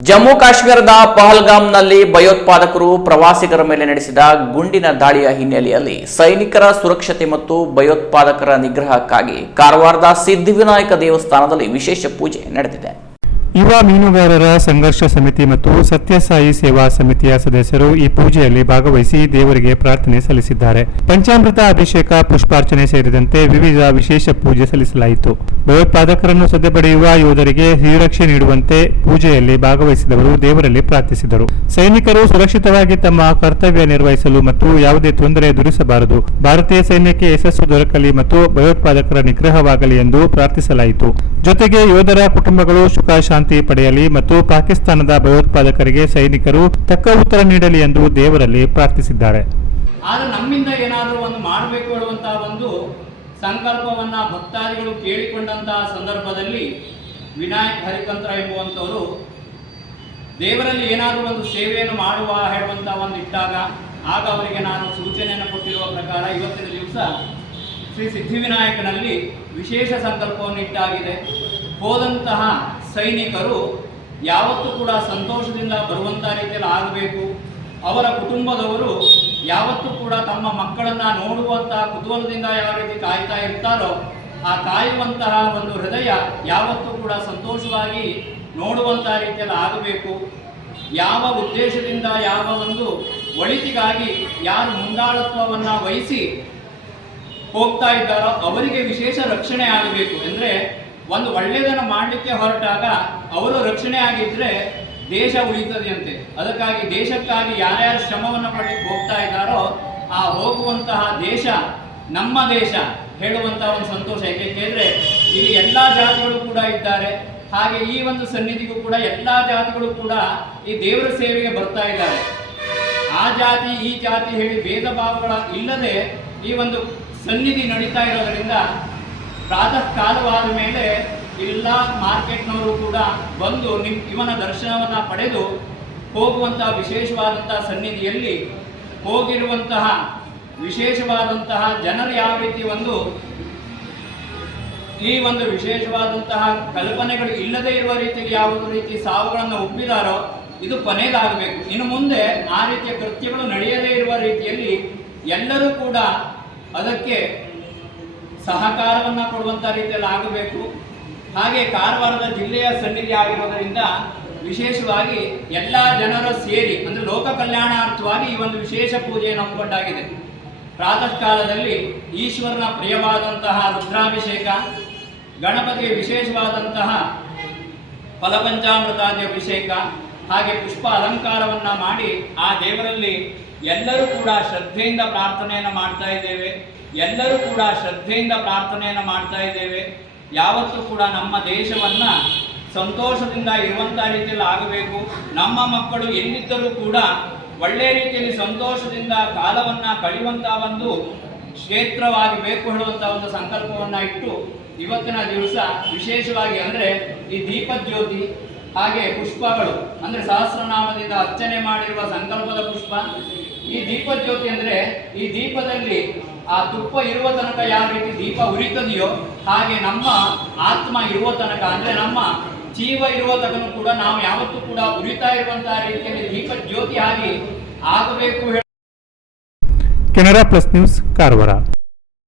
ಜಮ್ಮು ಕಾಶ್ಮೀರದ ಪಹಲ್ಗಾಮ್ನಲ್ಲಿ ಭಯೋತ್ಪಾದಕರು ಪ್ರವಾಸಿಗರ ಮೇಲೆ ನಡೆಸಿದ ಗುಂಡಿನ ದಾಳಿಯ ಹಿನ್ನೆಲೆಯಲ್ಲಿ ಸೈನಿಕರ ಸುರಕ್ಷತೆ ಮತ್ತು ಭಯೋತ್ಪಾದಕರ ನಿಗ್ರಹಕ್ಕಾಗಿ ಕಾರವಾರದ ಸಿದ್ಧಿವಿನಾಯಕ ದೇವಸ್ಥಾನದಲ್ಲಿ ವಿಶೇಷ ಪೂಜೆ ನಡೆದಿದೆ. ಯುವ ಮೀನುಗಾರರ ಸಂಘರ್ಷ ಸಮಿತಿ ಮತ್ತು ಸತ್ಯಸಾಯಿ ಸೇವಾ ಸಮಿತಿಯ ಸದಸ್ಯರು ಈ ಪೂಜೆಯಲ್ಲಿ ಭಾಗವಹಿಸಿ ದೇವರಿಗೆ ಪ್ರಾರ್ಥನೆ ಸಲ್ಲಿಸಿದ್ದಾರೆ. ಪಂಚಾಮೃತ ಅಭಿಷೇಕ, ಪುಷ್ಪಾರ್ಚನೆ ಸೇರಿದಂತೆ ವಿವಿಧ ವಿಶೇಷ ಪೂಜೆ ಸಲ್ಲಿಸಲಾಯಿತು. ಭಯೋತ್ಪಾದಕರನ್ನು ಸದೆಬಡಿಯುವ ಯೋಧರಿಗೆ ಶ್ರೀರಕ್ಷೆ ನೀಡುವಂತೆ ಪೂಜೆಯಲ್ಲಿ ಭಾಗವಹಿಸಿದವರು ದೇವರಲ್ಲಿ ಪ್ರಾರ್ಥಿಸಿದರು. ಸೈನಿಕರು ಸುರಕ್ಷಿತವಾಗಿ ತಮ್ಮ ಕರ್ತವ್ಯ ನಿರ್ವಹಿಸಲು ಮತ್ತು ಯಾವುದೇ ತೊಂದರೆ ಎದುರಿಸಬಾರದು. ಭಾರತೀಯ ಸೈನ್ಯಕ್ಕೆ ಯಶಸ್ಸು ದೊರಕಲಿ ಮತ್ತು ಭಯೋತ್ಪಾದಕರ ನಿಗ್ರಹವಾಗಲಿ ಎಂದು ಪ್ರಾರ್ಥಿಸಲಾಯಿತು. ಜೊತೆಗೆ ಯೋಧರ ಕುಟುಂಬಗಳು ಸುಖ ಶಾಂತಿ ಪಡೆಯಲಿ ಮತ್ತು ಪಾಕಿಸ್ತಾನದ ಭಯೋತ್ಪಾದಕರಿಗೆ ಸೈನಿಕರು ತಕ್ಕ ಉತ್ತರ ನೀಡಲಿ ಎಂದು ದೇವರಲ್ಲಿ ಪ್ರಾರ್ಥಿಸಿದ್ದಾರೆ. ಆದರೆ ನಮ್ಮಿಂದ ಏನಾದರೂ ಒಂದು ಮಾಡಬೇಕು ಹೇಳುವಂತಹ ಒಂದು ಸಂಕಲ್ಪವನ್ನ ಭಕ್ತಾದಿಗಳು ಕೇಳಿಕೊಂಡಂತಹ ಸಂದರ್ಭದಲ್ಲಿ ವಿನಾಯಕ್ ಹರಿಕಂತ್ರ ಎಂಬುವಂಥವರು ದೇವರಲ್ಲಿ ಏನಾದರೂ ಒಂದು ಸೇವೆಯನ್ನು ಮಾಡುವ ಹೇಳುವಂತಹ ಒಂದು ಇಟ್ಟಾಗ ಆಗ ಅವರಿಗೆ ನಾನು ಸೂಚನೆಯನ್ನು ಕೊಟ್ಟಿರುವ ಪ್ರಕಾರ ಇವತ್ತಿನ ದಿವಸ ಶ್ರೀ ಸಿದ್ಧಿವಿನಾಯಕನಲ್ಲಿ ವಿಶೇಷ ಸಂಕಲ್ಪವನ್ನು ಇಟ್ಟಾಗಿದೆ. ಹೋದಂತಹ ಸೈನಿಕರು ಯಾವತ್ತೂ ಕೂಡ ಸಂತೋಷದಿಂದ ಬರುವಂಥ ರೀತಿಯಲ್ಲಿ ಆಗಬೇಕು. ಅವರ ಕುಟುಂಬದವರು ಯಾವತ್ತೂ ಕೂಡ ತಮ್ಮ ಮಕ್ಕಳನ್ನ ನೋಡುವಂತಹ ಕುತೂಹಲದಿಂದ ಯಾವ ರೀತಿ ಕಾಯ್ತಾ ಇರ್ತಾರೋ, ಆ ಕಾಯುವಂತಹ ಒಂದು ಹೃದಯ ಯಾವತ್ತೂ ಕೂಡ ಸಂತೋಷವಾಗಿ ನೋಡುವಂತಹ ರೀತಿಯಲ್ಲಿ ಆಗಬೇಕು. ಯಾವ ಉದ್ದೇಶದಿಂದ, ಯಾವ ಒಂದು ಒಳಿತಿಗಾಗಿ ಯಾರು ಮುಂದಾಳತ್ವವನ್ನು ವಹಿಸಿ ಹೋಗ್ತಾ ಇದ್ದಾರೋ ಅವರಿಗೆ ವಿಶೇಷ ರಕ್ಷಣೆ ಆಗಬೇಕು. ಅಂದರೆ ಒಂದು ಒಳ್ಳೆಯದನ್ನು ಮಾಡಲಿಕ್ಕೆ ಹೊರಟಾಗ ಅವರು ರಕ್ಷಣೆ ಆಗಿದ್ರೆ ದೇಶ ಉಳಿತದೆ ಅಂತೆ. ಅದಕ್ಕಾಗಿ ದೇಶಕ್ಕಾಗಿ ಯಾರ್ಯಾರು ಶ್ರಮವನ್ನು ಪಡಲಿಕ್ಕೆ ಹೋಗ್ತಾ ಇದ್ದಾರೋ ಆ ಹೋಗುವಂತಹ ದೇಶ ನಮ್ಮ ದೇಶ ಹೇಳುವಂತಹ ಒಂದು ಸಂತೋಷ. ಏಕೆಂದರೆ ಇಲ್ಲಿ ಎಲ್ಲ ಜಾತಿಗಳು ಕೂಡ ಇದ್ದಾರೆ. ಹಾಗೆ ಈ ಒಂದು ಸನ್ನಿಧಿಗೂ ಕೂಡ ಎಲ್ಲ ಜಾತಿಗಳು ಕೂಡ ಈ ದೇವರ ಸೇವೆಗೆ ಬರ್ತಾ ಇದ್ದಾರೆ. ಆ ಜಾತಿ, ಈ ಜಾತಿ ಹೇಳಿ ಭೇದ ಭಾವಗಳ ಇಲ್ಲದೆ ಈ ಒಂದು ಸನ್ನಿಧಿ ನಡೀತಾ ಇರೋದರಿಂದ ಪ್ರಾತಃ ಕಾಲವಾದ ಮೇಲೆ ಎಲ್ಲ ಮಾರ್ಕೆಟ್ನವರು ಕೂಡ ಬಂದು ನಿಮ್ ಇವನ ದರ್ಶನವನ್ನು ಪಡೆದು ಹೋಗುವಂತಹ ವಿಶೇಷವಾದಂತಹ ಸನ್ನಿಧಿಯಲ್ಲಿ ಹೋಗಿರುವಂತಹ ವಿಶೇಷವಾದಂತಹ ಜನರು ಯಾವ ರೀತಿ ಒಂದು ಈ ಒಂದು ವಿಶೇಷವಾದಂತಹ ಕಲ್ಪನೆಗಳು ಇಲ್ಲದೆ ಇರುವ ರೀತಿಯಲ್ಲಿ ಯಾವ ರೀತಿ ಸಾವುಗಳನ್ನು ಒಪ್ಪಿದಾರೋ ಇದು ಕೊನೆಯದಾಗಬೇಕು ಇನ್ನು ಮುಂದೆ ಆ ರೀತಿಯ ಕೃತ್ಯಗಳು ನಡೆಯದೇ ಇರುವ ರೀತಿಯಲ್ಲಿ ಎಲ್ಲರೂ ಕೂಡ ಅದಕ್ಕೆ ಸಹಕಾರವನ್ನು ಕೊಡುವಂಥ ರೀತಿಯಲ್ಲಿ ಆಗಬೇಕು. ಹಾಗೆ ಕಾರವಾರದ ಜಿಲ್ಲೆಯ ಸನ್ನಿಧಿ ಆಗಿರೋದರಿಂದ ವಿಶೇಷವಾಗಿ ಎಲ್ಲ ಜನರು ಸೇರಿ, ಅಂದರೆ ಲೋಕ ಕಲ್ಯಾಣಾರ್ಥವಾಗಿ ಈ ಒಂದು ವಿಶೇಷ ಪೂಜೆಯನ್ನು ಹಮ್ಮಿಕೊಂಡಾಗಿದೆ. ಪ್ರಾತಃ ಕಾಲದಲ್ಲಿ ಈಶ್ವರನ ಪ್ರಿಯವಾದಂತಹ ರುದ್ರಾಭಿಷೇಕ, ಗಣಪತಿಗೆ ವಿಶೇಷವಾದಂತಹ ಫಲಪಂಚಾಮೃತಾದಿ ಅಭಿಷೇಕ, ಹಾಗೆ ಪುಷ್ಪ ಅಲಂಕಾರವನ್ನು ಮಾಡಿ ಆ ದೇವರಲ್ಲಿ ಎಲ್ಲರೂ ಕೂಡ ಶ್ರದ್ಧೆಯಿಂದ ಪ್ರಾರ್ಥನೆಯನ್ನು ಮಾಡ್ತಾ ಇದ್ದೇವೆ. ಎಲ್ಲರೂ ಕೂಡ ಶ್ರದ್ಧೆಯಿಂದ ಪ್ರಾರ್ಥನೆಯನ್ನು ಮಾಡ್ತಾ ಇದ್ದೇವೆ. ಯಾವತ್ತೂ ಕೂಡ ನಮ್ಮ ದೇಶವನ್ನ ಸಂತೋಷದಿಂದ ಇರುವಂಥ ರೀತಿಯಲ್ಲಿ ಆಗಬೇಕು. ನಮ್ಮ ಮಕ್ಕಳು ಎಲ್ಲಿದ್ದರೂ ಕೂಡ ಒಳ್ಳೆ ರೀತಿಯಲ್ಲಿ ಸಂತೋಷದಿಂದ ಕಾಲವನ್ನ ಕಳೆಯುವಂಥ ಒಂದು ಕ್ಷೇತ್ರವಾಗಿ ಬೇಕು ಹೇಳುವಂಥ ಒಂದು ಸಂಕಲ್ಪವನ್ನ ಇಟ್ಟು ಇವತ್ತಿನ ದಿವಸ ವಿಶೇಷವಾಗಿ ಅಂದರೆ ಈ ದೀಪಜ್ಯೋತಿ ಹಾಗೆ ಪುಷ್ಪಗಳು ಅಂದರೆ ಸಹಸ್ರನಾಮದಿಂದ ಅರ್ಚನೆ ಮಾಡಿರುವ ಸಂಕಲ್ಪದ ಪುಷ್ಪ. ಈ ದೀಪಜ್ಯೋತಿ ಅಂದರೆ ಈ ದೀಪದಲ್ಲಿ ಆ ತುಪ್ಪ ಇರುವ ತನಕ ಯಾವ ರೀತಿ ದೀಪ ಉರಿತದೆಯೋ ಹಾಗೆ ನಮ್ಮ ಆತ್ಮ ಇರುವ ತನಕ, ಅಂದ್ರೆ ನಮ್ಮ ಜೀವ ಇರುವ ತನಕ ಕೂಡ ನಾವು ಯಾವತ್ತೂ ಕೂಡ ಉರಿತಾ ಇರುವಂತಹ ರೀತಿಯಲ್ಲಿ ದೀಪ ಜ್ಯೋತಿ ಆಗಿ ಆಗಬೇಕು ಕೆನರಾ ಪ್ಲಸ್ ನ್ಯೂಸ್, ಕಾರವಾರ.